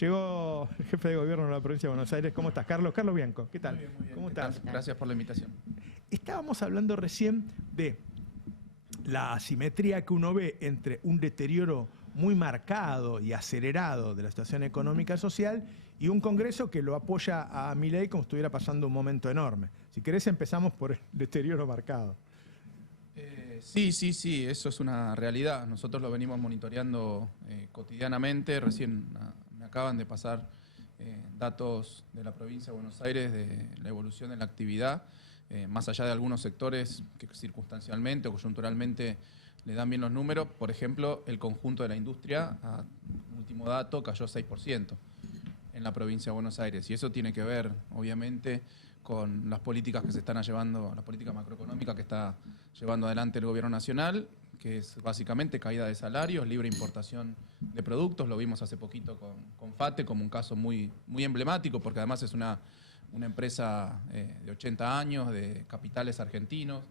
Llegó el jefe de gobierno de la provincia de Buenos Aires. ¿Cómo estás, Carlos? Carlos Bianco, ¿qué tal? Muy bien, muy bien. ¿Cómo ¿Qué tal? estás? Gracias por la invitación. Estábamos hablando recién de la asimetría que uno ve entre un deterioro muy marcado y acelerado de la situación económica y social y un Congreso que lo apoya a Milei como si estuviera pasando un momento enorme. Si querés empezamos por el deterioro marcado. Sí, eso es una realidad. Nosotros lo venimos monitoreando cotidianamente. Recién me acaban de pasar datos de la provincia de Buenos Aires de la evolución de la actividad, más allá de algunos sectores que circunstancialmente o coyunturalmente le dan bien los números. Por ejemplo, el conjunto de la industria, último dato, cayó 6% en la provincia de Buenos Aires. Y eso tiene que ver, obviamente, con las políticas que se están llevando, la política macroeconómica que está llevando adelante el gobierno nacional, que es básicamente caída de salarios, libre importación de productos. Lo vimos hace poquito con FATE como un caso muy emblemático, porque además es una empresa de 80 años, de capitales argentinos,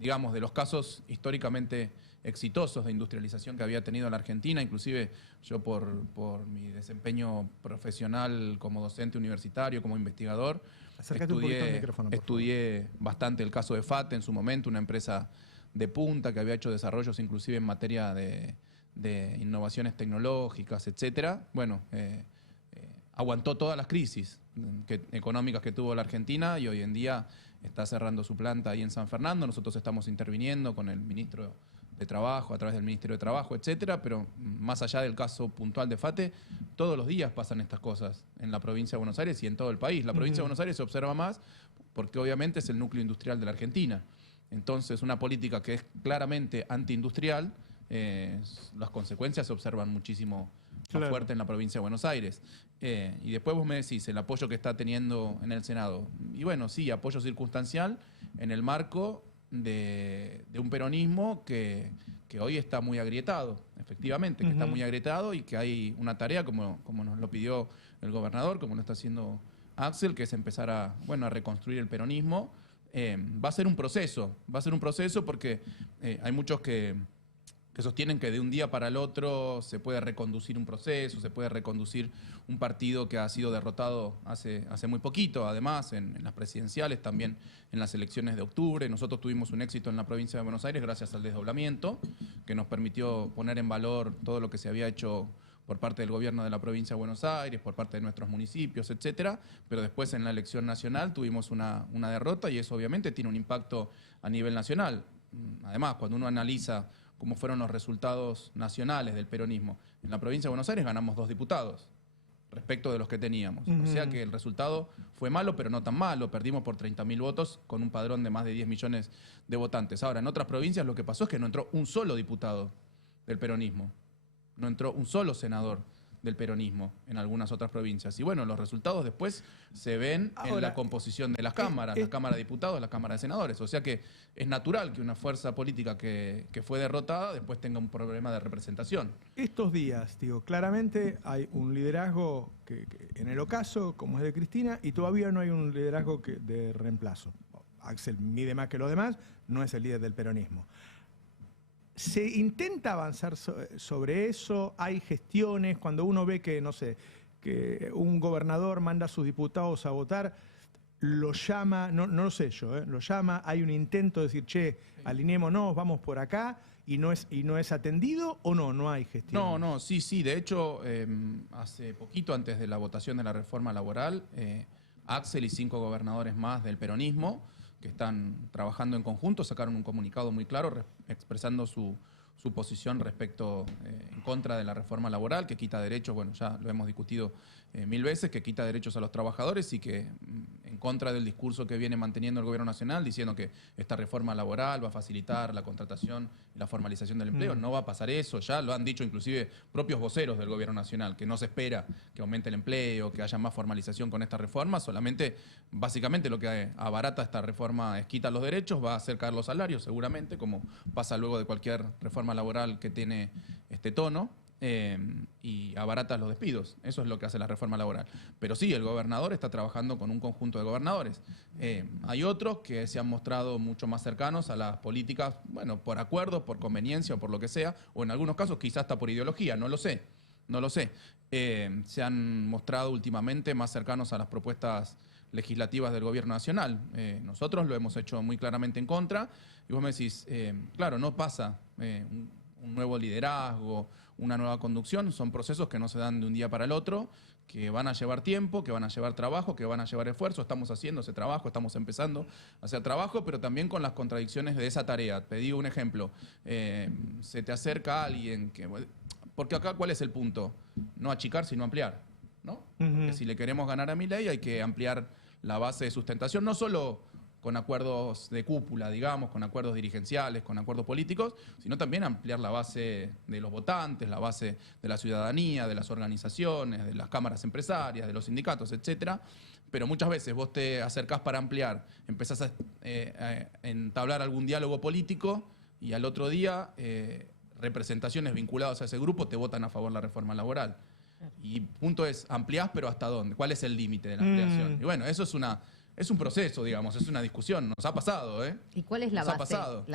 digamos, de los casos históricamente exitosos de industrialización que había tenido la Argentina. Inclusive yo por mi desempeño profesional como docente universitario, como investigador, Acércate un poquito al micrófono, por favor. estudié bastante el caso de FATE en su momento, una empresa de punta que había hecho desarrollos inclusive en materia de innovaciones tecnológicas, etcétera. Bueno, aguantó todas las crisis económicas que tuvo la Argentina y hoy en día está cerrando su planta ahí en San Fernando. Nosotros estamos interviniendo con el ministro de Trabajo, a través del Ministerio de Trabajo, etcétera, pero más allá del caso puntual de FATE, todos los días pasan estas cosas en la provincia de Buenos Aires y en todo el país. La provincia de Buenos Aires se observa más porque obviamente es el núcleo industrial de la Argentina. Entonces, una política que es claramente antiindustrial, las consecuencias se observan muchísimo más fuerte en la provincia de Buenos Aires. Y después vos me decís, el apoyo que está teniendo en el Senado. Y bueno, sí, apoyo circunstancial en el marco de un peronismo que hoy está muy agrietado, efectivamente, que está muy agrietado y que hay una tarea, como nos lo pidió el gobernador, como lo está haciendo Axel, que es empezar a reconstruir el peronismo. Va a ser un proceso porque hay muchos que sostienen que de un día para el otro se puede reconducir un proceso, se puede reconducir un partido que ha sido derrotado hace muy poquito, además en las presidenciales, también en las elecciones de octubre. Nosotros tuvimos un éxito en la provincia de Buenos Aires gracias al desdoblamiento, que nos permitió poner en valor todo lo que se había hecho por parte del gobierno de la provincia de Buenos Aires, por parte de nuestros municipios, etcétera, pero después en la elección nacional tuvimos una derrota y eso obviamente tiene un impacto a nivel nacional. Además, cuando uno analiza cómo fueron los resultados nacionales del peronismo, en la provincia de Buenos Aires ganamos 2 diputados respecto de los que teníamos. O sea que el resultado fue malo, pero no tan malo. Perdimos por 30.000 votos con un padrón de más de 10 millones de votantes. Ahora, en otras provincias lo que pasó es que no entró un solo diputado del peronismo. No entró un solo senador del peronismo en algunas otras provincias. Y bueno, los resultados después se ven en la composición de las cámaras, la Cámara de Diputados, la Cámara de Senadores. O sea que es natural que una fuerza política que fue derrotada después tenga un problema de representación. Estos días, digo, claramente hay un liderazgo que en el ocaso, como es de Cristina, y todavía no hay un liderazgo de reemplazo. Axel mide más que los demás, no es el líder del peronismo. ¿Se intenta avanzar sobre eso? ¿Hay gestiones? Cuando uno ve que, no sé, que un gobernador manda a sus diputados a votar, lo llama, no lo sé yo, lo llama, hay un intento de decir, che, alineémonos, vamos por acá, y no es atendido, ¿o no hay gestión? No, sí, de hecho, hace poquito antes de la votación de la reforma laboral, Axel y 5 gobernadores más del peronismo que están trabajando en conjunto, sacaron un comunicado muy claro expresando su posición respecto en contra de la reforma laboral, que quita derechos, bueno, ya lo hemos discutido 1000 veces, que quita derechos a los trabajadores y que en contra del discurso que viene manteniendo el gobierno nacional, diciendo que esta reforma laboral va a facilitar la contratación y la formalización del empleo. No va a pasar eso, ya lo han dicho inclusive propios voceros del gobierno nacional, que no se espera que aumente el empleo, que haya más formalización con esta reforma, solamente, básicamente lo que abarata esta reforma es quitar los derechos, va a hacer caer los salarios seguramente, como pasa luego de cualquier reforma laboral que tiene este tono, y abarata los despidos. Eso es lo que hace la reforma laboral. Pero sí, el gobernador está trabajando con un conjunto de gobernadores. Hay otros que se han mostrado mucho más cercanos a las políticas, bueno, por acuerdo, por conveniencia o por lo que sea, o en algunos casos quizás hasta por ideología, no lo sé. No lo sé. Se han mostrado últimamente más cercanos a las propuestas legislativas del gobierno nacional. Nosotros lo hemos hecho muy claramente en contra. Y vos me decís, claro, no pasa un nuevo liderazgo, una nueva conducción. Son procesos que no se dan de un día para el otro, que van a llevar tiempo, que van a llevar trabajo, que van a llevar esfuerzo. Estamos haciendo ese trabajo, estamos empezando a hacer trabajo, pero también con las contradicciones de esa tarea. Te digo un ejemplo. Se te acerca alguien que... Porque acá, ¿cuál es el punto? No achicar, sino ampliar, ¿no? Porque si le queremos ganar a Milei hay que ampliar la base de sustentación, no solo con acuerdos de cúpula, digamos, con acuerdos dirigenciales, con acuerdos políticos, sino también ampliar la base de los votantes, la base de la ciudadanía, de las organizaciones, de las cámaras empresarias, de los sindicatos, etcétera. Pero muchas veces vos te acercás para ampliar, empezás a entablar algún diálogo político y al otro día representaciones vinculadas a ese grupo te votan a favor de la reforma laboral. Y punto es, ampliás, pero ¿hasta dónde? ¿Cuál es el límite de la ampliación? Y bueno, eso es un proceso, digamos, es una discusión. Nos ha pasado, ¿eh? ¿Y cuál es la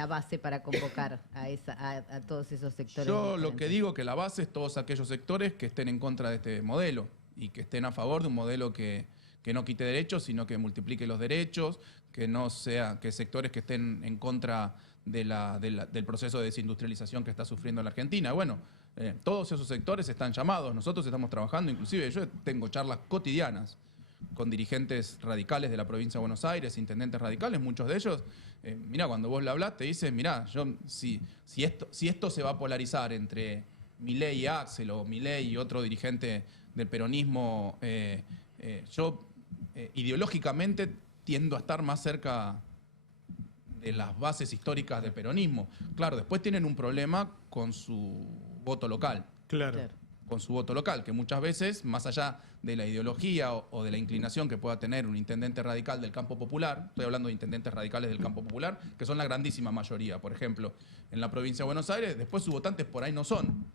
base para convocar a todos esos sectores? Yo diferentes? lo que digo que la base es todos aquellos sectores que estén en contra de este modelo y que estén a favor de un modelo que no quite derechos, sino que multiplique los derechos, que no sea que sectores que estén en contra del proceso de desindustrialización que está sufriendo la Argentina. Bueno, todos esos sectores están llamados, nosotros estamos trabajando, inclusive yo tengo charlas cotidianas con dirigentes radicales de la provincia de Buenos Aires, intendentes radicales, muchos de ellos, mirá, cuando vos le hablás te dicen, mirá, si esto se va a polarizar entre Milei y Axel o Milei y otro dirigente del peronismo, yo ideológicamente tiendo a estar más cerca de las bases históricas del peronismo. Claro, después tienen un problema con su voto local. Claro. Con su voto local, que muchas veces, más allá de la ideología o de la inclinación que pueda tener un intendente radical del campo popular, estoy hablando de intendentes radicales del campo popular, que son la grandísima mayoría, por ejemplo, en la provincia de Buenos Aires, después sus votantes por ahí no son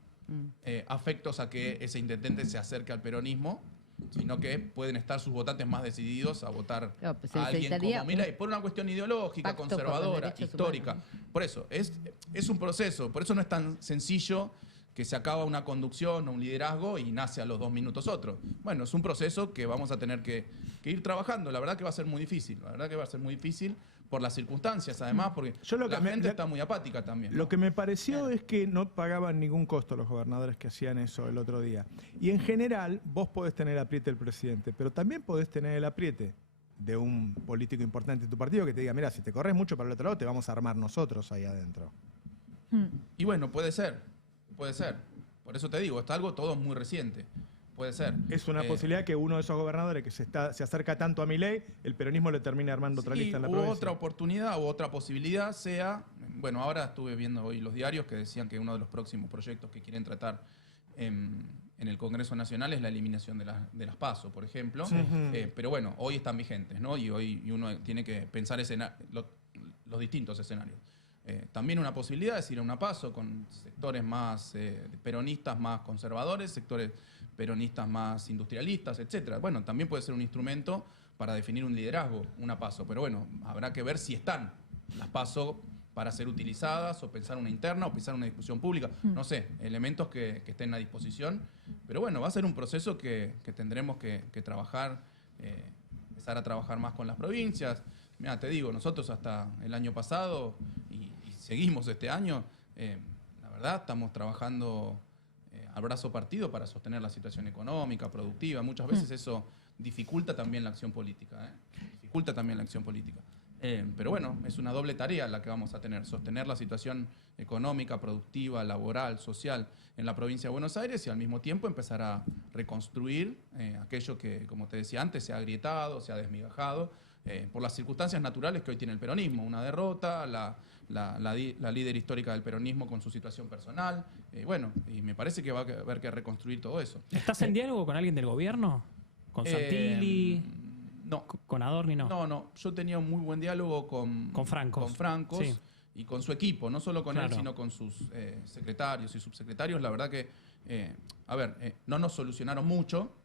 afectos a que ese intendente se acerque al peronismo, sino que pueden estar sus votantes más decididos a votar a alguien como Milei, por una cuestión ideológica, conservadora, histórica. Por eso, es un proceso, por eso no es tan sencillo que se acaba una conducción o un liderazgo y nace a los 2 minutos otro. Bueno, es un proceso que vamos a tener que ir trabajando. La verdad que va a ser muy difícil, por las circunstancias, además, porque la gente está muy apática también, ¿no? Lo que me pareció es que no pagaban ningún costo los gobernadores que hacían eso el otro día. Y en general, vos podés tener el apriete del presidente, pero también podés tener el apriete de un político importante de tu partido que te diga, mira, si te corres mucho para el otro lado, te vamos a armar nosotros ahí adentro. Y bueno, puede ser. Por eso te digo, está algo todo muy reciente. Puede ser. Es una posibilidad que uno de esos gobernadores que se acerca tanto a Milei, el peronismo le termine armando otra lista en la provincia. Otra oportunidad o otra posibilidad sea, bueno, ahora estuve viendo hoy los diarios que decían que uno de los próximos proyectos que quieren tratar en el Congreso Nacional es la eliminación de las PASO, por ejemplo. Sí. Pero bueno, hoy están vigentes, ¿no? Y uno tiene que pensar los distintos escenarios. También una posibilidad es ir a una PASO con sectores más peronistas, más conservadores, sectores peronistas más industrialistas, etcétera. Bueno, también puede ser un instrumento para definir un liderazgo, una PASO. Pero bueno, habrá que ver si están las PASO para ser utilizadas, o pensar una interna, o pensar una discusión pública. No sé, elementos que estén a disposición. Pero bueno, va a ser un proceso que tendremos que trabajar, empezar a trabajar más con las provincias. Mira, te digo, nosotros hasta el año pasado, y seguimos este año, la verdad estamos trabajando al brazo partido para sostener la situación económica, productiva. Muchas veces eso dificulta también la acción política. Pero bueno, es una doble tarea la que vamos a tener, sostener la situación económica, productiva, laboral, social en la provincia de Buenos Aires y al mismo tiempo empezar a reconstruir aquello que, como te decía antes, se ha agrietado, se ha desmigajado, por las circunstancias naturales que hoy tiene el peronismo, una derrota, la líder histórica del peronismo con su situación personal, bueno, y me parece que va a haber que reconstruir todo eso. ¿Estás en diálogo con alguien del gobierno? ¿Con Santilli? No. ¿Con Adorni no? No, yo tenía un muy buen diálogo con Francos sí. Y con su equipo, no solo con él, sino con sus secretarios y subsecretarios. La verdad que, no nos solucionaron mucho,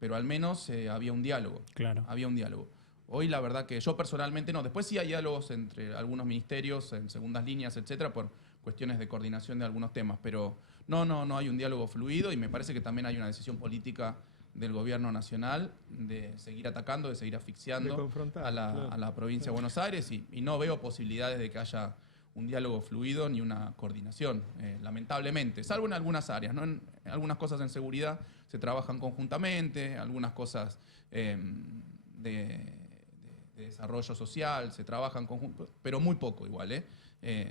pero al menos había un diálogo. Claro. Había un diálogo. Hoy la verdad que yo personalmente no. Después sí hay diálogos entre algunos ministerios, en segundas líneas, etcétera, por cuestiones de coordinación de algunos temas, pero no hay un diálogo fluido y me parece que también hay una decisión política del gobierno nacional de seguir atacando, de seguir asfixiando a la provincia de Buenos Aires y no veo posibilidades de que haya un diálogo fluido ni una coordinación, lamentablemente, salvo en algunas áreas, ¿no? En algunas cosas en seguridad se trabajan conjuntamente, algunas cosas de desarrollo social se trabajan conjuntos, pero muy poco igual,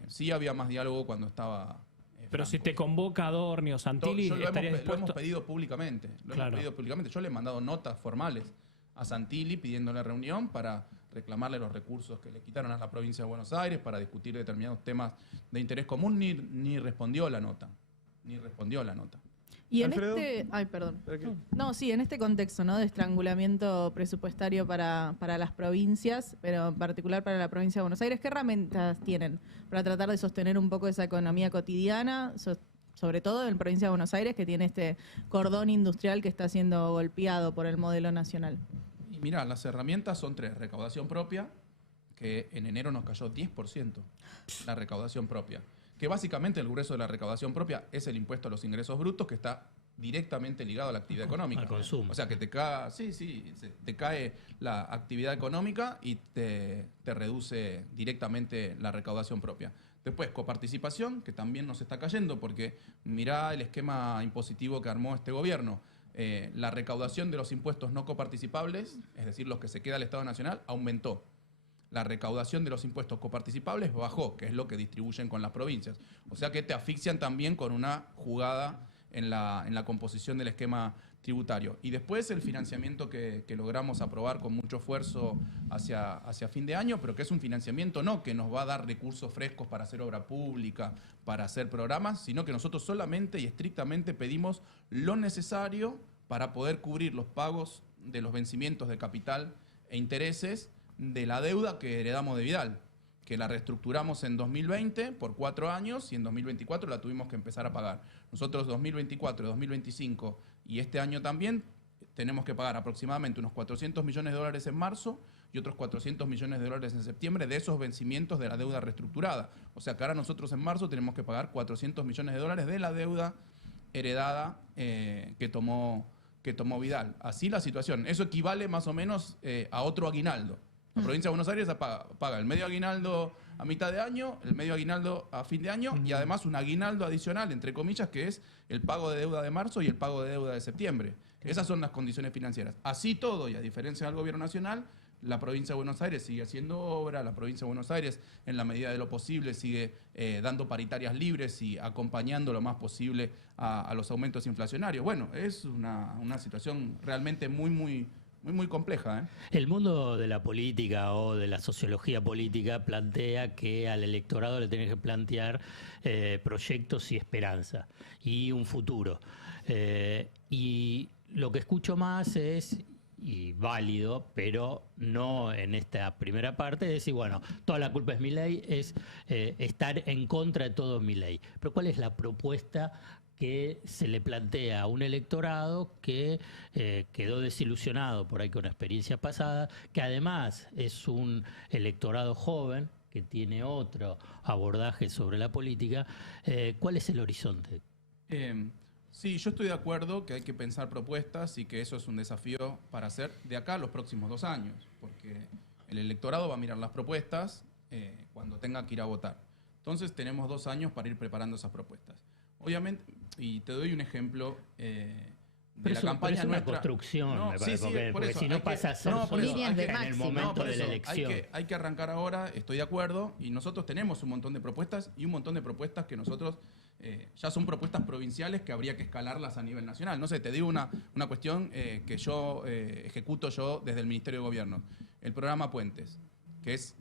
sí había más diálogo cuando estaba pero Franco. si te convoca Adorni o Santilli, Lo ¿estarías hemos pedido públicamente. Yo le he mandado notas formales a Santilli pidiéndole reunión para reclamarle los recursos que le quitaron a la provincia de Buenos Aires, para discutir determinados temas de interés común, ni respondió la nota. Ni respondió la nota. Y en Alfredo. en este contexto, ¿no?, de estrangulamiento presupuestario para las provincias, pero en particular para la provincia de Buenos Aires, ¿qué herramientas tienen para tratar de sostener un poco esa economía cotidiana, sobre todo en la provincia de Buenos Aires, que tiene este cordón industrial que está siendo golpeado por el modelo nacional? Y mirá, las herramientas son 3. Recaudación propia, que en enero nos cayó 10%, la recaudación propia. Que básicamente el grueso de la recaudación propia es el impuesto a los ingresos brutos, que está directamente ligado a la actividad económica. Al consumo. O sea, que te cae la actividad económica y te reduce directamente la recaudación propia. Después, coparticipación, que también nos está cayendo, porque mirá el esquema impositivo que armó este gobierno. La recaudación de los impuestos no coparticipables, es decir, los que se queda el Estado Nacional, aumentó. La recaudación de los impuestos coparticipables bajó, que es lo que distribuyen con las provincias. O sea que te asfixian también con una jugada en la composición del esquema tributario. Y después el financiamiento que logramos aprobar con mucho esfuerzo hacia fin de año, pero que es un financiamiento no que nos va a dar recursos frescos para hacer obra pública, para hacer programas, sino que nosotros solamente y estrictamente pedimos lo necesario para poder cubrir los pagos de los vencimientos de capital e intereses de la deuda que heredamos de Vidal, que la reestructuramos en 2020 por 4 años y en 2024 la tuvimos que empezar a pagar. Nosotros 2024, 2025 y este año también tenemos que pagar aproximadamente unos $400 millones en marzo y otros $400 millones en septiembre de esos vencimientos de la deuda reestructurada. O sea que ahora nosotros en marzo tenemos que pagar $400 millones de la deuda heredada que tomó Vidal. Así la situación. Eso equivale más o menos a otro aguinaldo. La provincia de Buenos Aires paga el medio aguinaldo a mitad de año, el medio aguinaldo a fin de año y además un aguinaldo adicional, entre comillas, que es el pago de deuda de marzo y el pago de deuda de septiembre. Esas son las condiciones financieras. Así todo, y a diferencia del gobierno nacional, la provincia de Buenos Aires sigue haciendo obra, la provincia de Buenos Aires, en la medida de lo posible, sigue dando paritarias libres y acompañando lo más posible a los aumentos inflacionarios. Bueno, es una situación realmente muy compleja. El mundo de la política o de la sociología política plantea que al electorado le tiene que plantear proyectos y esperanza y un futuro. Y lo que escucho más es, y válido, pero no en esta primera parte, es decir, bueno, toda la culpa es Milei, es estar en contra de todo Milei. Pero ¿cuál es la propuesta que se le plantea a un electorado que quedó desilusionado por ahí con la experiencia pasada, que además es un electorado joven, que tiene otro abordaje sobre la política? ¿Cuál es el horizonte? Sí, yo estoy de acuerdo que hay que pensar propuestas y que eso es un desafío para hacer de acá a los próximos 2 años, porque el electorado va a mirar las propuestas cuando tenga que ir a votar. Entonces tenemos 2 años para ir preparando esas propuestas. Obviamente, y te doy un ejemplo de la campaña es una nuestra. construcción, No, me parece, sí, porque si no pasa a ser líneas de en el máximo. momento de la elección. Hay que arrancar ahora, estoy de acuerdo, y nosotros tenemos un montón de propuestas y un montón de propuestas que nosotros ya son propuestas provinciales que habría que escalarlas a nivel nacional. No sé, te digo una cuestión que yo ejecuto yo desde el Ministerio de Gobierno. El programa Puentes, que es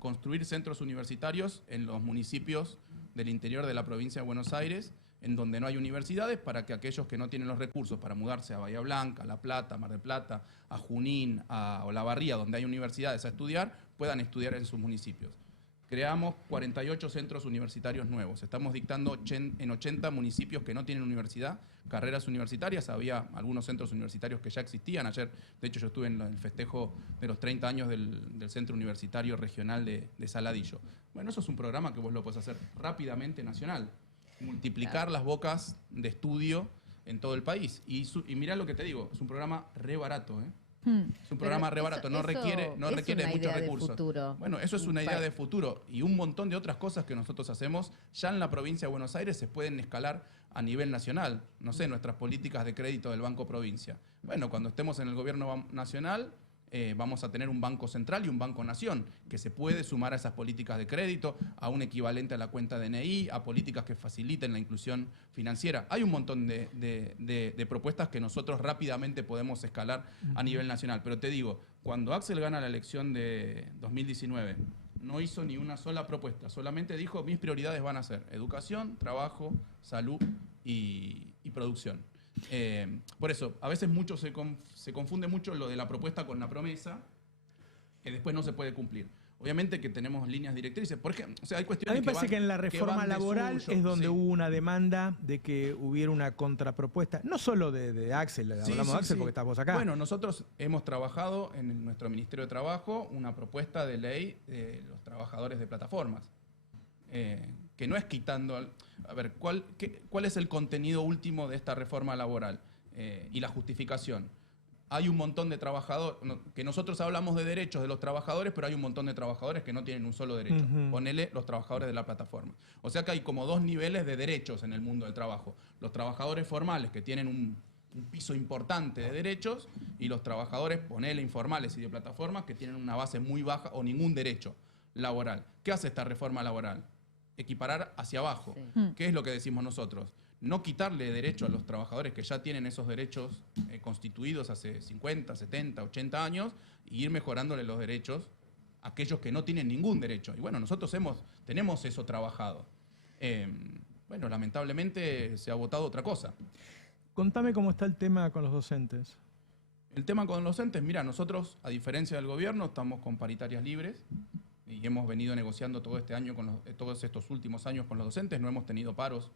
construir centros universitarios en los municipios del interior de la provincia de Buenos Aires, en donde no hay universidades, para que aquellos que no tienen los recursos para mudarse a Bahía Blanca, a La Plata, a Mar del Plata, a Junín, a Olavarría, donde hay universidades a estudiar, puedan estudiar en sus municipios. Creamos 48 centros universitarios nuevos. Estamos dictando en 80 municipios que no tienen universidad, carreras universitarias. Había algunos centros universitarios que ya existían. Ayer, de hecho, yo estuve en el festejo de los 30 años del Centro Universitario Regional de Saladillo. Bueno, eso es un programa que vos lo podés hacer rápidamente nacional. multiplicar las bocas de estudio en todo el país. Y mirá lo que te digo, es un programa re barato, ¿eh? Es un programa re barato, no requiere muchos recursos. Bueno, eso es una idea de futuro y un montón de otras cosas que nosotros hacemos ya en la provincia de Buenos Aires se pueden escalar a nivel nacional. No sé, nuestras políticas de crédito del Banco Provincia. Bueno, cuando estemos en el gobierno nacional vamos a tener un Banco Central y un Banco Nación que se puede sumar a esas políticas de crédito, a un equivalente a la cuenta DNI, a políticas que faciliten la inclusión financiera. Hay un montón de propuestas que nosotros rápidamente podemos escalar a nivel nacional. Pero te digo, cuando Axel gana la elección de 2019, no hizo ni una sola propuesta, solamente dijo mis prioridades van a ser educación, trabajo, salud y producción. Por eso, a veces mucho se confunde mucho lo de la propuesta con la promesa, que después no se puede cumplir. Obviamente que tenemos líneas directrices. Por ejemplo, o sea, hay cuestiones a mí me parece que en la reforma laboral es donde hubo una demanda de que hubiera una contrapropuesta, no solo de Axel, hablamos de Axel porque estás vos acá. Bueno, nosotros hemos trabajado en nuestro Ministerio de Trabajo una propuesta de ley de los trabajadores de plataformas, que no es quitando... A ver, ¿cuál es el contenido último de esta reforma laboral y la justificación? Hay un montón de trabajadores, que nosotros hablamos de derechos de los trabajadores, pero hay un montón de trabajadores que no tienen un solo derecho. Ponele los trabajadores de la plataforma. O sea que hay como dos niveles de derechos en el mundo del trabajo. Los trabajadores formales que tienen un piso importante de derechos y los trabajadores, ponele informales y de plataformas que tienen una base muy baja o ningún derecho laboral. ¿Qué hace esta reforma laboral? Equiparar hacia abajo. Sí. ¿Qué es lo que decimos nosotros? No quitarle derecho a los trabajadores que ya tienen esos derechos constituidos hace 50, 70, 80 años e ir mejorándole los derechos a aquellos que no tienen ningún derecho. Y bueno, nosotros tenemos eso trabajado. Bueno, lamentablemente se ha votado otra cosa. Contame cómo está el tema con los docentes. El tema con los docentes, mira, nosotros, a diferencia del gobierno, estamos con paritarias libres. Y hemos venido negociando todo este año, todos estos últimos años con los docentes. No hemos tenido paros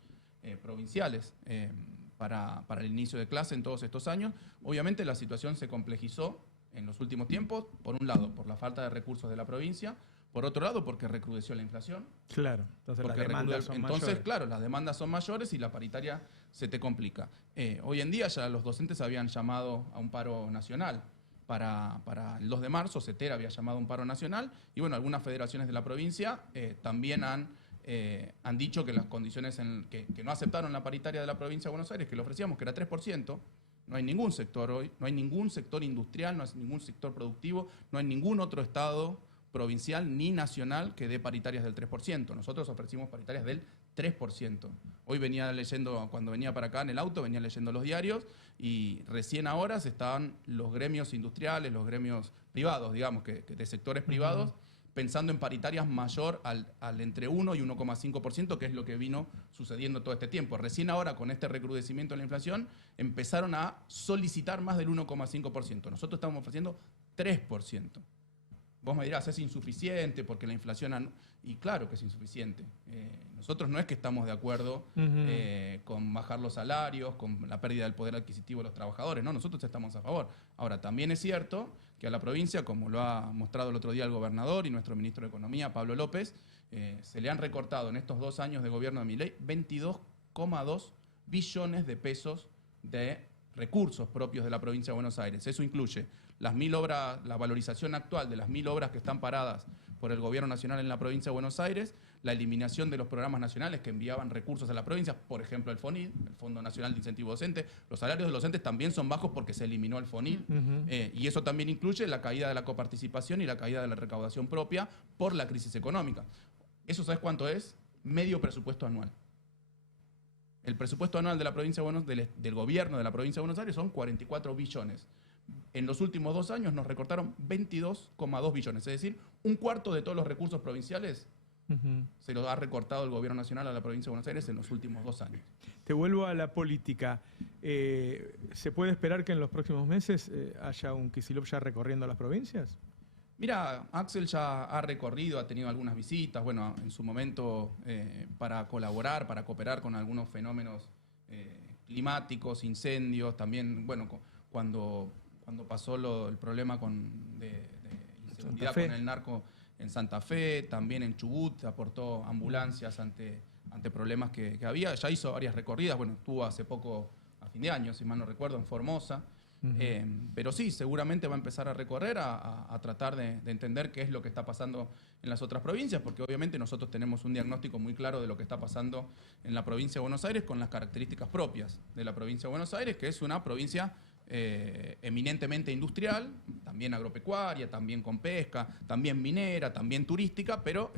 provinciales para el inicio de clase en todos estos años. Obviamente la situación se complejizó en los últimos tiempos, por un lado, por la falta de recursos de la provincia, por otro lado, porque recrudeció la inflación. Claro, entonces las demandas son mayores. Claro, las demandas son mayores y la paritaria se te complica. Hoy en día ya los docentes habían llamado a un paro nacional. Para el 2 de marzo, CETERA había llamado a un paro nacional y bueno, algunas federaciones de la provincia también han dicho que las condiciones que no aceptaron la paritaria de la provincia de Buenos Aires, que le ofrecíamos, que era 3%, no hay ningún sector hoy, no hay ningún sector industrial, no hay ningún sector productivo, no hay ningún otro estado provincial ni nacional que dé paritarias del 3%. Nosotros ofrecimos paritarias del 3%. Hoy venía leyendo, cuando venía para acá en el auto, venía leyendo los diarios y recién ahora estaban los gremios industriales, los gremios privados, digamos, que de sectores privados, pensando en paritarias mayor al entre 1 y 1,5%, que es lo que vino sucediendo todo este tiempo. Recién ahora, con este recrudecimiento de la inflación, empezaron a solicitar más del 1,5%. Nosotros estamos ofreciendo 3%. Vos me dirás, es insuficiente porque la inflación... Y claro que es insuficiente. Nosotros no es que estamos de acuerdo con bajar los salarios, con la pérdida del poder adquisitivo de los trabajadores, no, nosotros estamos a favor. Ahora, también es cierto que a la provincia, como lo ha mostrado el otro día el gobernador y nuestro ministro de Economía, Pablo López, se le han recortado en estos 2 años de gobierno de Milei 22,2 billones de pesos de recursos propios de la provincia de Buenos Aires. Eso incluye las 1000 obras, la valorización actual de las 1000 obras que están paradas por el gobierno nacional en la provincia de Buenos Aires, la eliminación de los programas nacionales que enviaban recursos a la provincia, por ejemplo el FONID, el Fondo Nacional de Incentivo Docente. Los salarios de los docentes también son bajos porque se eliminó el FONID, y eso también incluye la caída de la coparticipación y la caída de la recaudación propia por la crisis económica. ¿Eso sabes cuánto es? Medio presupuesto anual. El presupuesto anual de la provincia de del gobierno de la provincia de Buenos Aires son 44 billones. En los últimos 2 años nos recortaron 22,2 billones, es decir, un cuarto de todos los recursos provinciales se los ha recortado el gobierno nacional a la provincia de Buenos Aires en los últimos 2 años. Te vuelvo a la política. ¿Se puede esperar que en los próximos meses haya un Kicillof ya recorriendo las provincias? Mira, Axel ya ha recorrido, ha tenido algunas visitas, bueno, en su momento para colaborar, para cooperar con algunos fenómenos climáticos, incendios, también, bueno, cuando pasó el problema de inseguridad con el narco en Santa Fe, también en Chubut, aportó ambulancias ante ante problemas que había. Ya hizo varias recorridas, bueno, estuvo hace poco, a fin de año, si mal no recuerdo, en Formosa. Pero sí, seguramente va a empezar a recorrer, a tratar de entender qué es lo que está pasando en las otras provincias, porque obviamente nosotros tenemos un diagnóstico muy claro de lo que está pasando en la provincia de Buenos Aires con las características propias de la provincia de Buenos Aires, que es una provincia eminentemente industrial, también agropecuaria, también con pesca, también minera, también turística, pero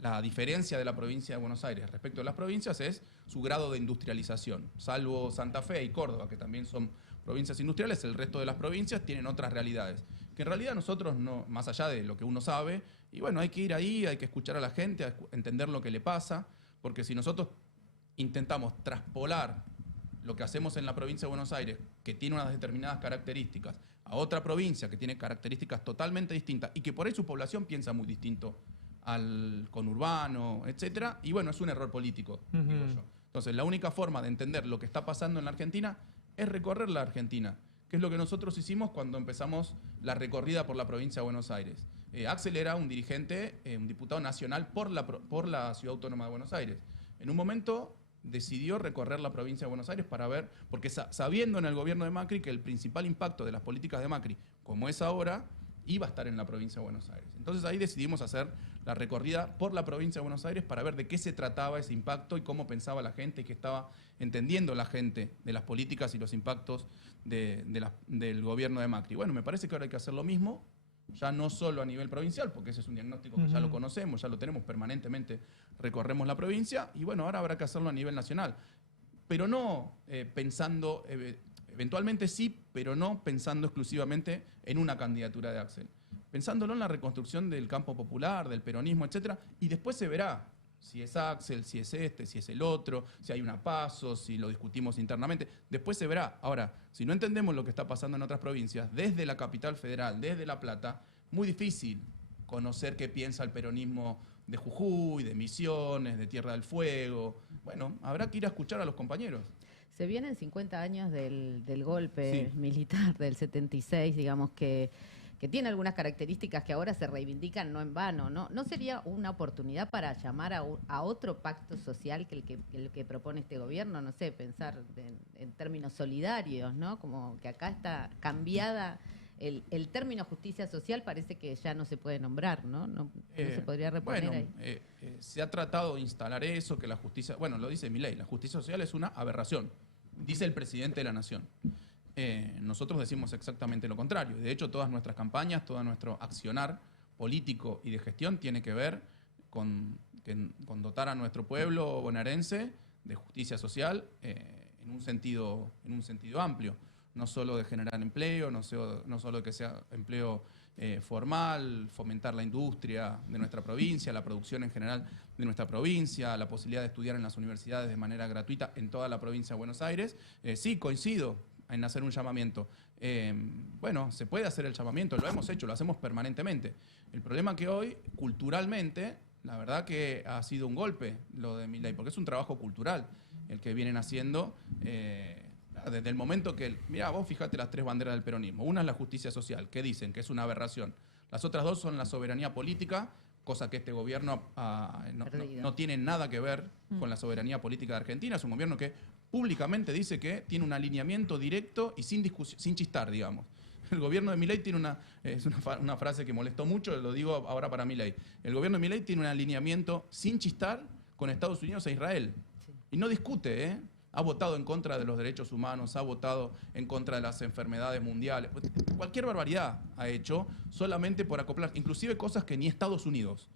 la diferencia de la provincia de Buenos Aires respecto a las provincias es su grado de industrialización. Salvo Santa Fe y Córdoba, que también son provincias industriales, el resto de las provincias tienen otras realidades. Que en realidad nosotros, no, más allá de lo que uno sabe, y bueno, hay que ir ahí, hay que escuchar a la gente, a entender lo que le pasa, porque si nosotros intentamos traspolar lo que hacemos en la provincia de Buenos Aires, que tiene unas determinadas características, a otra provincia que tiene características totalmente distintas y que por ahí su población piensa muy distinto al conurbano, etcétera, y bueno, es un error político, digo yo. Entonces, la única forma de entender lo que está pasando en la Argentina es recorrer la Argentina, que es lo que nosotros hicimos cuando empezamos la recorrida por la provincia de Buenos Aires. Axel era un dirigente, un diputado nacional por la Ciudad Autónoma de Buenos Aires. En un momento decidió recorrer la provincia de Buenos Aires para ver, porque sabiendo en el gobierno de Macri que el principal impacto de las políticas de Macri, como es ahora, iba a estar en la provincia de Buenos Aires. Entonces ahí decidimos hacer la recorrida por la provincia de Buenos Aires para ver de qué se trataba ese impacto y cómo pensaba la gente y qué estaba entendiendo la gente de las políticas y los impactos del gobierno de Macri. Bueno, me parece que ahora hay que hacer lo mismo, ya no solo a nivel provincial, porque ese es un diagnóstico que ya lo conocemos, ya lo tenemos permanentemente, recorremos la provincia, y bueno, ahora habrá que hacerlo a nivel nacional. Pero no pensando, eventualmente sí, pero no pensando exclusivamente en una candidatura de Axel. Pensándolo en la reconstrucción del campo popular, del peronismo, etcétera, y después se verá si es Axel, si es este, si es el otro, si hay una PASO, si lo discutimos internamente. Después se verá. Ahora, si no entendemos lo que está pasando en otras provincias, desde la capital federal, desde La Plata, muy difícil conocer qué piensa el peronismo de Jujuy, de Misiones, de Tierra del Fuego. Bueno, habrá que ir a escuchar a los compañeros. Se vienen 50 años del golpe militar del 76, digamos que tiene algunas características que ahora se reivindican no en vano, ¿no? ¿No sería una oportunidad para llamar a otro pacto social que el que propone este gobierno? No sé, pensar en términos solidarios, ¿no? Como que acá está cambiada el término justicia social, parece que ya no se puede nombrar, ¿no? No se podría reponer ahí. Se ha tratado de instalar eso, que la justicia, bueno, lo dice Milei, la justicia social es una aberración, dice el presidente de la Nación. Nosotros decimos exactamente lo contrario. De hecho, todas nuestras campañas, todo nuestro accionar político y de gestión tiene que ver con dotar a nuestro pueblo bonaerense de justicia social en un sentido amplio. No solo de generar empleo, no solo de que sea empleo formal, fomentar la industria de nuestra provincia, la producción en general de nuestra provincia, la posibilidad de estudiar en las universidades de manera gratuita en toda la provincia de Buenos Aires. Sí, coincido en hacer un llamamiento. Bueno, se puede hacer el llamamiento, lo hemos hecho, lo hacemos permanentemente. El problema que hoy, culturalmente, la verdad que ha sido un golpe lo de Milei, porque es un trabajo cultural el que vienen haciendo desde el momento que, mirá, vos fijate las tres banderas del peronismo. Una es la justicia social, que dicen que es una aberración. Las otras dos son la soberanía política, cosa que este gobierno no tiene nada que ver con la soberanía política de Argentina. Es un gobierno que públicamente dice que tiene un alineamiento directo y sin chistar, digamos. El gobierno de Milei tiene una frase que molestó mucho, lo digo ahora para Milei. El gobierno de Milei tiene un alineamiento sin chistar con Estados Unidos e Israel. Sí. Y no discute, ¿eh? Ha votado en contra de los derechos humanos, ha votado en contra de las enfermedades mundiales. Cualquier barbaridad ha hecho solamente por acoplar, inclusive cosas que ni Estados Unidos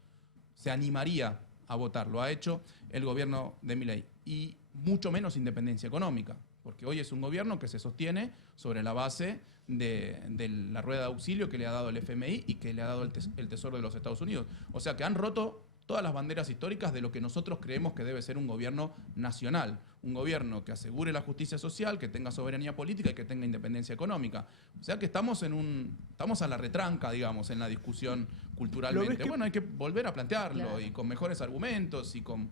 se animaría a votar. Lo ha hecho el gobierno de Milei. Y mucho menos independencia económica, porque hoy es un gobierno que se sostiene sobre la base de la rueda de auxilio que le ha dado el FMI y que le ha dado el Tesoro de los Estados Unidos. O sea que han roto todas las banderas históricas de lo que nosotros creemos que debe ser un gobierno nacional, un gobierno que asegure la justicia social, que tenga soberanía política y que tenga independencia económica. O sea que estamos a la retranca, digamos, en la discusión culturalmente. Bueno, hay que volver a plantearlo, claro, y con mejores argumentos y con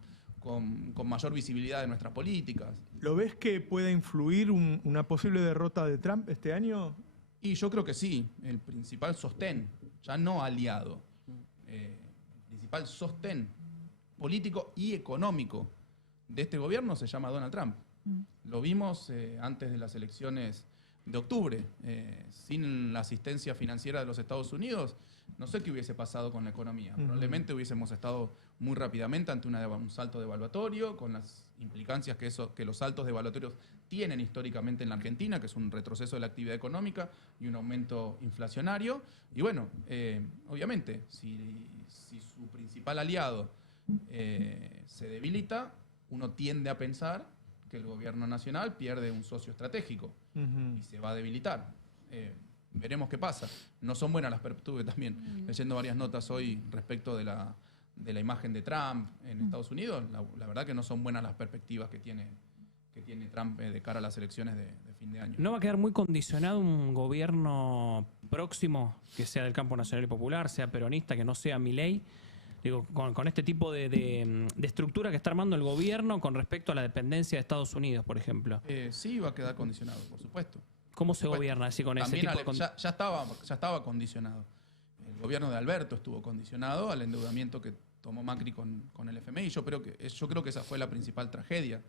mayor visibilidad de nuestras políticas. ¿Lo ves que pueda influir una posible derrota de Trump este año? Y yo creo que sí, el principal sostén, ya no aliado, el principal sostén político y económico de este gobierno se llama Donald Trump. Lo vimos antes de las elecciones de octubre. Sin la asistencia financiera de los Estados Unidos, no sé qué hubiese pasado con la economía. Probablemente hubiésemos estado muy rápidamente ante un salto devaluatorio, con las implicancias que los saltos devaluatorios tienen históricamente en la Argentina, que es un retroceso de la actividad económica y un aumento inflacionario. Y bueno, obviamente, si su principal aliado se debilita, uno tiende a pensar que el gobierno nacional pierde un socio estratégico y se va a debilitar. Veremos qué pasa. No son buenas las perspectivas también. Leyendo varias notas hoy respecto de la imagen de Trump en Estados Unidos, la verdad que no son buenas las perspectivas que tiene Trump de cara a las elecciones de fin de año. ¿No va a quedar muy condicionado un gobierno próximo que sea del campo nacional y popular, sea peronista, que no sea Milei? Digo, con este tipo de estructura que está armando el gobierno con respecto a la dependencia de Estados Unidos, por ejemplo. Sí, va a quedar condicionado, por supuesto. ¿Cómo se gobierna así con ese tipo de ya estaba condicionado. El gobierno de Alberto estuvo condicionado al endeudamiento que tomó Macri con el FMI. Yo creo que esa fue la principal tragedia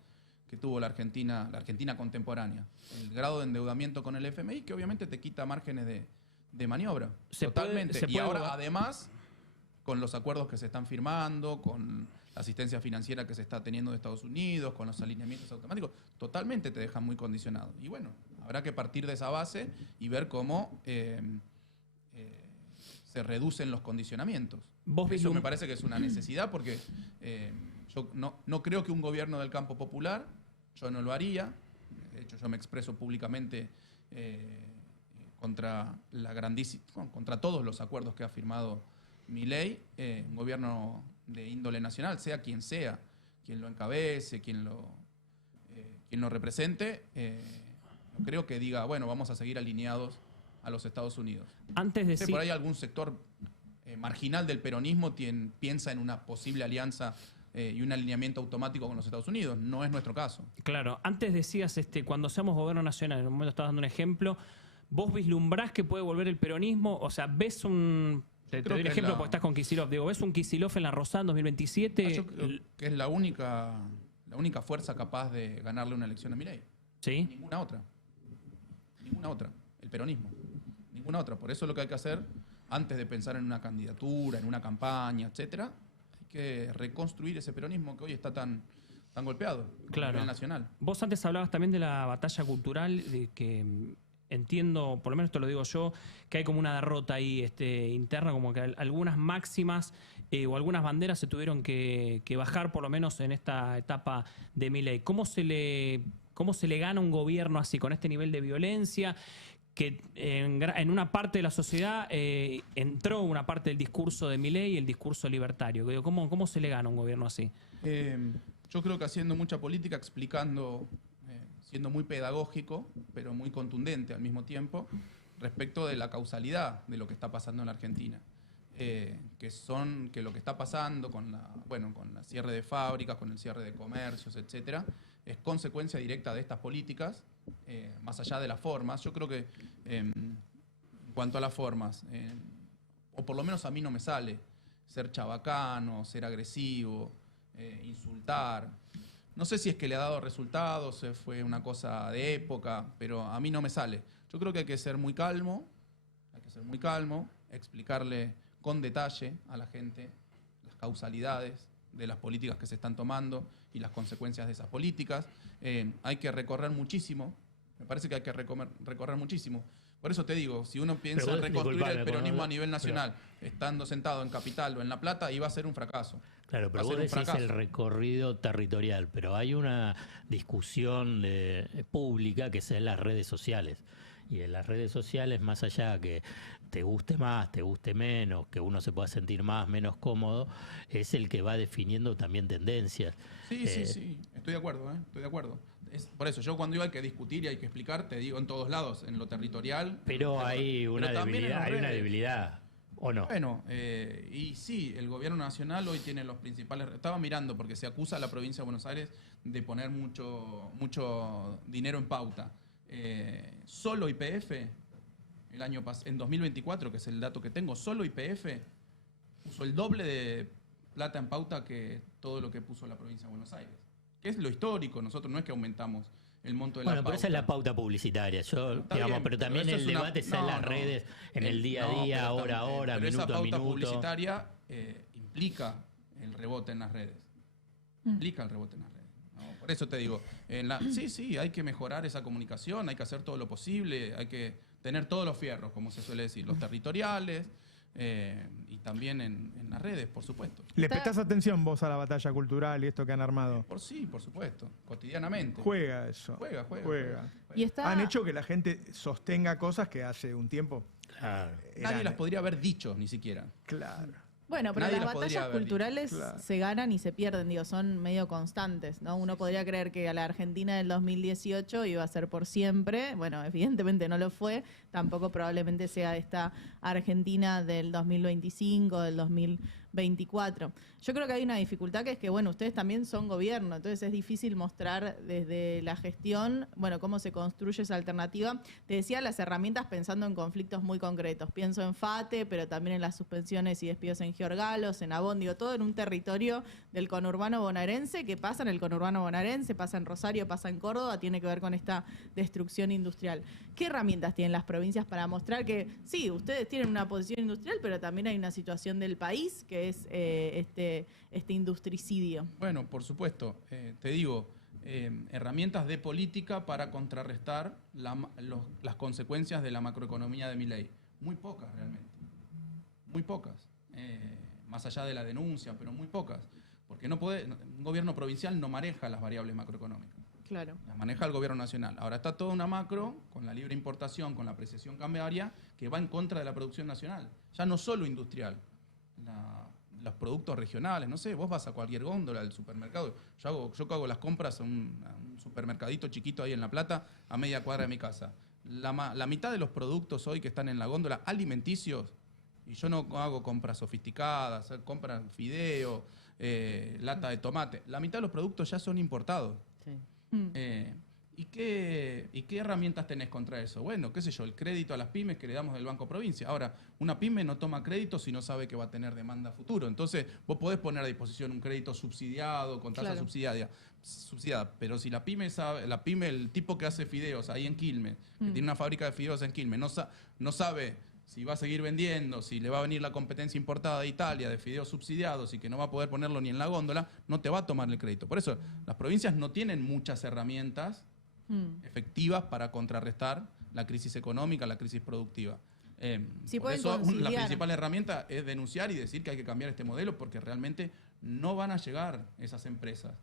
que tuvo la Argentina contemporánea. El grado de endeudamiento con el FMI, que obviamente te quita márgenes de maniobra. Totalmente. Y ahora, además, con los acuerdos que se están firmando, con la asistencia financiera que se está teniendo de Estados Unidos, con los alineamientos automáticos, totalmente te dejan muy condicionado. Y bueno, habrá que partir de esa base y ver cómo se reducen los condicionamientos. Eso me parece que es una necesidad porque yo no creo que un gobierno del campo popular, yo no lo haría. De hecho, yo me expreso públicamente contra todos los acuerdos que ha firmado Milei, un gobierno de índole nacional, sea quien lo encabece, quien lo represente, no creo que diga, bueno, vamos a seguir alineados a los Estados Unidos. Por ahí algún sector marginal del peronismo piensa en una posible alianza y un alineamiento automático con los Estados Unidos. No es nuestro caso. Claro, antes decías, cuando seamos gobierno nacional, en un momento estabas dando un ejemplo, ¿vos vislumbrás que puede volver el peronismo? O sea, ¿ves un... Te doy un ejemplo porque estás con Kicillof. Digo, ¿ves un Kicillof en la Rosada en 2027? Yo creo que es la única fuerza capaz de ganarle una elección a Milei. ¿Sí? Ninguna otra. El peronismo. Ninguna otra. Por eso lo que hay que hacer, antes de pensar en una candidatura, en una campaña, etcétera, hay que reconstruir ese peronismo que hoy está tan golpeado a nivel nacional. Vos antes hablabas también de la batalla cultural, de que... Entiendo, por lo menos esto lo digo yo, que hay como una derrota ahí interna, como que algunas máximas o algunas banderas se tuvieron que bajar, por lo menos en esta etapa de Milei. ¿Cómo se le gana un gobierno así, con este nivel de violencia? Que en una parte de la sociedad entró una parte del discurso de Milei, el discurso libertario. ¿Cómo se le gana un gobierno así? Yo creo que haciendo mucha política, explicando... siendo muy pedagógico, pero muy contundente al mismo tiempo, respecto de la causalidad de lo que está pasando en la Argentina. Que lo que está pasando con la cierre de fábricas, con el cierre de comercios, etcétera, es consecuencia directa de estas políticas, más allá de las formas. Yo creo que en cuanto a las formas, o por lo menos a mí no me sale ser chabacano, ser agresivo, insultar. No sé si es que le ha dado resultados, fue una cosa de época, pero a mí no me sale. Yo creo que hay que ser muy calmo, explicarle con detalle a la gente las causalidades de las políticas que se están tomando y las consecuencias de esas políticas. Hay que recorrer muchísimo, me parece que hay que recorrer muchísimo. Por eso te digo, si uno piensa en reconstruir el peronismo a nivel nacional, estando sentado en Capital o en La Plata, iba a ser un fracaso. Claro, pero vos decís el recorrido territorial, pero hay una discusión pública que es en las redes sociales. Y en las redes sociales, más allá que te guste más, te guste menos, que uno se pueda sentir más, menos cómodo, es el que va definiendo también tendencias. Sí, estoy de acuerdo, estoy de acuerdo. Por eso, yo cuando digo hay que discutir y hay que explicar, te digo en todos lados, en lo territorial. Pero hay una debilidad, ¿o no? Bueno, y sí, el gobierno nacional hoy tiene los principales... Estaba mirando porque se acusa a la provincia de Buenos Aires de poner mucho dinero en pauta. Solo YPF, en 2024, que es el dato que tengo, solo YPF usó el doble plata en pauta que todo lo que puso la provincia de Buenos Aires. Que es lo histórico, nosotros no es que aumentamos el monto de la pauta. Bueno, pero esa es la pauta publicitaria, Está digamos, bien, pero también eso el es debate está en las redes, en el día a día, pero hora a hora, pero minuto esa a pauta minuto. publicitaria implica el rebote en las redes. Implica el rebote en las redes. ¿No? Por eso te digo, sí, hay que mejorar esa comunicación, hay que hacer todo lo posible, hay que tener todos los fierros, como se suele decir, los territoriales y también en las redes, por supuesto. ¿Le prestás atención vos a la batalla cultural y esto que han armado? Sí, por supuesto, cotidianamente. Juega eso. Juega. Y está... Han hecho que la gente sostenga cosas que hace un tiempo... Claro. Nadie las podría haber dicho, ni siquiera. Claro. Bueno, pero Nadie las las podría batallas haber dicho. culturales Claro. se ganan y se pierden, digo, son medio constantes, ¿no? Uno podría creer que a la Argentina del 2018 iba a ser por siempre, bueno, evidentemente no lo fue, tampoco probablemente sea esta Argentina del 2025, del 2024. Yo creo que hay una dificultad que es que, bueno, ustedes también son gobierno, entonces es difícil mostrar desde la gestión, bueno, cómo se construye esa alternativa. Te decía las herramientas pensando en conflictos muy concretos. Pienso en FATE, pero también en las suspensiones y despidos en Giorgalos, en Avon, digo, todo en un territorio del conurbano bonaerense que pasa en el conurbano bonaerense, pasa en Rosario, pasa en Córdoba, tiene que ver con esta destrucción industrial. ¿Qué herramientas tienen las provincias para mostrar que sí, ustedes tienen una posición industrial, pero también hay una situación del país que es este industricidio? Bueno, por supuesto, te digo, herramientas de política para contrarrestar las consecuencias de la macroeconomía de Milei. Muy pocas realmente, muy pocas. Más allá de la denuncia, pero muy pocas. Porque un gobierno provincial no maneja las variables macroeconómicas. Claro. Las maneja el gobierno nacional. Ahora está toda una macro, con la libre importación, con la apreciación cambiaria, que va en contra de la producción nacional. Ya no solo industrial. Los productos regionales, no sé, vos vas a cualquier góndola del supermercado. Yo hago las compras a un supermercadito chiquito ahí en La Plata, a media cuadra de mi casa. La mitad de los productos hoy que están en la góndola alimenticios, y yo no hago compras sofisticadas, compras fideo, lata de tomate. La mitad de los productos ya son importados. Sí. ¿Y qué herramientas tenés contra eso? Bueno, qué sé yo, el crédito a las pymes que le damos del Banco Provincia. Ahora, una pyme no toma crédito si no sabe que va a tener demanda a futuro. Entonces, vos podés poner a disposición un crédito subsidiado, con tasa subsidiada. Pero si la pyme, el tipo que hace fideos ahí en Quilmes, que tiene una fábrica de fideos en Quilmes, no sabe si va a seguir vendiendo, si le va a venir la competencia importada de Italia de fideos subsidiados y que no va a poder ponerlo ni en la góndola, no te va a tomar el crédito. Por eso, las provincias no tienen muchas herramientas efectivas para contrarrestar la crisis económica, la crisis productiva. Por eso la principal herramienta es denunciar y decir que hay que cambiar este modelo porque realmente no van a llegar esas empresas.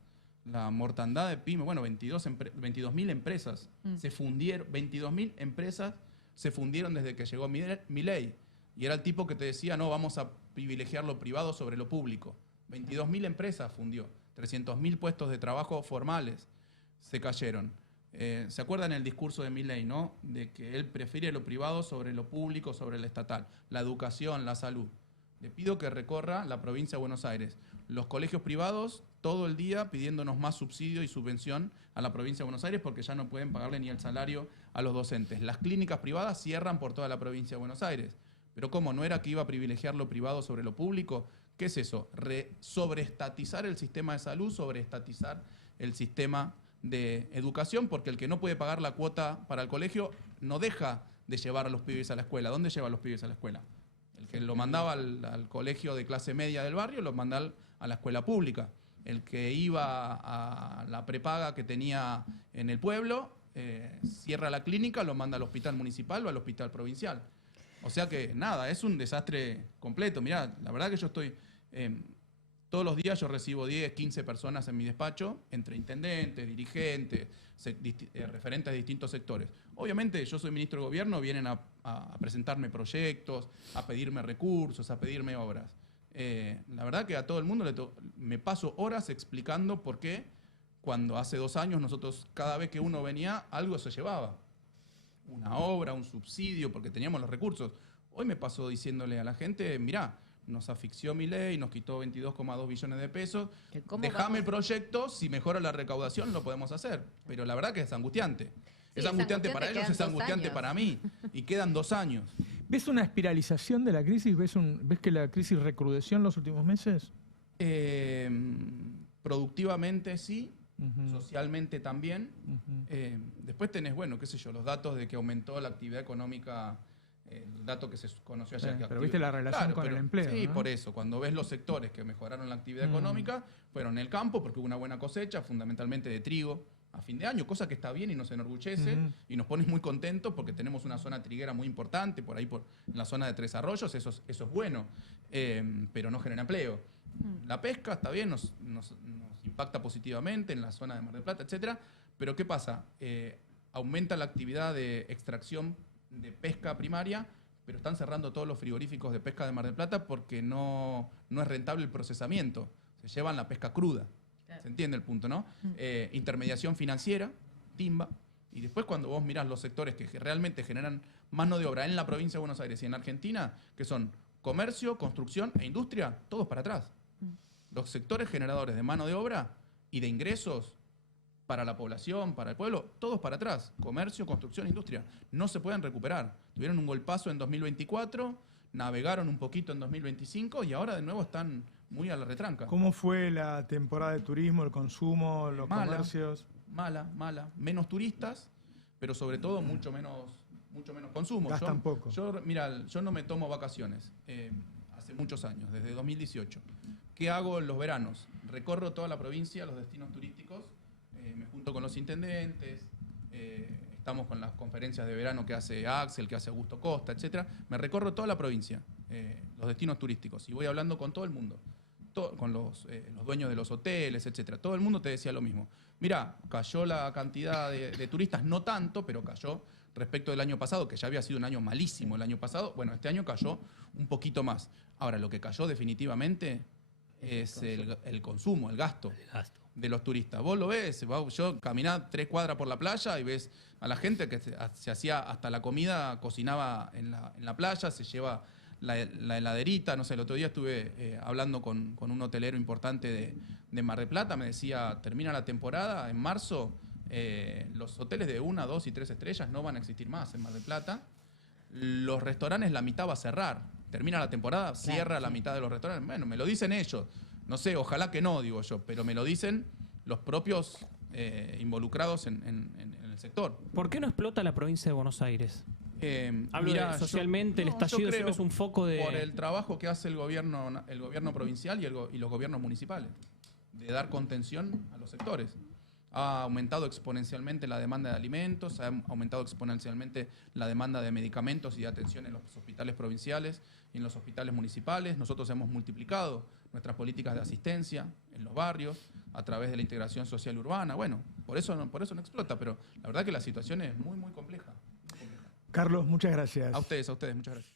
La mortandad de pymes, bueno, 22.000 empresas se fundieron, 22.000 empresas se fundieron desde que llegó Milei. Y era el tipo que te decía, no, vamos a privilegiar lo privado sobre lo público. 22.000 empresas fundió, 300.000 puestos de trabajo formales se cayeron. ¿Se acuerdan el discurso de Milei, no? De que él prefiere lo privado sobre lo público, sobre lo estatal, la educación, la salud. Le pido que recorra la provincia de Buenos Aires. Los colegios privados todo el día pidiéndonos más subsidio y subvención a la provincia de Buenos Aires porque ya no pueden pagarle ni el salario a los docentes. Las clínicas privadas cierran por toda la provincia de Buenos Aires. Pero ¿cómo? ¿No era que iba a privilegiar lo privado sobre lo público? ¿Qué es eso? Sobreestatizar el sistema de salud, sobreestatizar el sistema de educación, porque el que no puede pagar la cuota para el colegio no deja de llevar a los pibes a la escuela. ¿Dónde lleva a los pibes a la escuela? El que lo mandaba al colegio de clase media del barrio lo manda a la escuela pública. El que iba a la prepaga que tenía en el pueblo, cierra la clínica, lo manda al hospital municipal o al hospital provincial. O sea que nada, es un desastre completo. Mirá, la verdad que yo estoy... todos los días yo recibo 10, 15 personas en mi despacho, entre intendentes, dirigentes, referentes de distintos sectores. Obviamente yo soy ministro de gobierno, vienen a presentarme proyectos, a pedirme recursos, a pedirme obras. La verdad que a todo el mundo me paso horas explicando por qué cuando hace 2 años nosotros cada vez que uno venía algo se llevaba. Una obra, un subsidio, porque teníamos los recursos. Hoy me paso diciéndole a la gente, mirá, nos asfixió Milei, nos quitó 22,2 billones de pesos. Dejame el proyecto, si mejora la recaudación lo podemos hacer. Pero la verdad que es angustiante. Sí, es angustiante para ellos, es angustiante para mí. Y quedan 2 años. ¿Ves una espiralización de la crisis? ¿Ves que la crisis recrudeció en los últimos meses? Productivamente sí, Ujú. socialmente también. Ujú. Después tenés, bueno, qué sé yo, los datos de que aumentó la actividad económica, el dato que se conoció ayer. Sí, que pero viste la relación con el empleo, Sí, ¿no? por eso. Cuando ves los sectores que mejoraron la actividad Mm. económica, fueron el campo, porque hubo una buena cosecha, fundamentalmente de trigo, a fin de año, cosa que está bien y nos enorgullece Ujú. y nos pone muy contentos porque tenemos una zona triguera muy importante, por ahí en la zona de Tres Arroyos, eso es bueno, pero no genera empleo. La pesca está bien, nos impacta positivamente en la zona de Mar del Plata, etcétera, pero ¿qué pasa? Aumenta la actividad de extracción de pesca primaria, pero están cerrando todos los frigoríficos de pesca de Mar del Plata porque no es rentable el procesamiento, se llevan la pesca cruda. Claro. ¿Se entiende el punto, no? Intermediación financiera, timba, y después cuando vos mirás los sectores que realmente generan mano de obra en la provincia de Buenos Aires y en Argentina, que son comercio, construcción e industria, todos para atrás. Los sectores generadores de mano de obra y de ingresos para la población, para el pueblo, todos para atrás. Comercio, construcción, industria. No se pueden recuperar. Tuvieron un golpazo en 2024, navegaron un poquito en 2025 y ahora de nuevo están muy a la retranca. ¿Cómo fue la temporada de turismo, el consumo, los Mala. comercios? Mala. Menos turistas, pero sobre todo mucho menos consumo. Gastan poco. Mira, yo no me tomo vacaciones hace muchos años, desde 2018. ¿Qué hago en los veranos? Recorro toda la provincia, los destinos turísticos, me junto con los intendentes, estamos con las conferencias de verano que hace Axel, que hace Augusto Costa, etc. Me recorro toda la provincia, los destinos turísticos, y voy hablando con todo el mundo. Con los dueños de los hoteles, etcétera. Todo el mundo te decía lo mismo. Mirá, cayó la cantidad de turistas, no tanto, pero cayó respecto del año pasado, que ya había sido un año malísimo el año pasado. Bueno, este año cayó un poquito más. Ahora, lo que cayó definitivamente es el consumo, el gasto de los turistas. Vos lo ves, yo caminá 3 cuadras por la playa y ves a la gente que se hacía hasta la comida, cocinaba en la playa, se lleva la heladerita. No sé, el otro día estuve hablando con un hotelero importante de Mar del Plata, me decía, termina la temporada, en marzo los hoteles de 1, 2 y 3 estrellas no van a existir más en Mar del Plata. Los restaurantes, la mitad va a cerrar. Termina la temporada, cierra la mitad de los restaurantes. Bueno, me lo dicen ellos. No sé, ojalá que no, digo yo, pero me lo dicen los propios involucrados en el sector. ¿Por qué no explota la provincia de Buenos Aires? Hablo Mirá, socialmente, el estallido yo siempre es un foco de... Por el trabajo que hace el gobierno provincial y los gobiernos municipales, de dar contención a los sectores. Ha aumentado exponencialmente la demanda de alimentos, ha aumentado exponencialmente la demanda de medicamentos y de atención en los hospitales provinciales y en los hospitales municipales. Nosotros hemos multiplicado nuestras políticas de asistencia en los barrios a través de la integración social urbana. Bueno, por eso no explota, pero la verdad que la situación es muy, muy compleja. Carlos, muchas gracias. A ustedes, muchas gracias.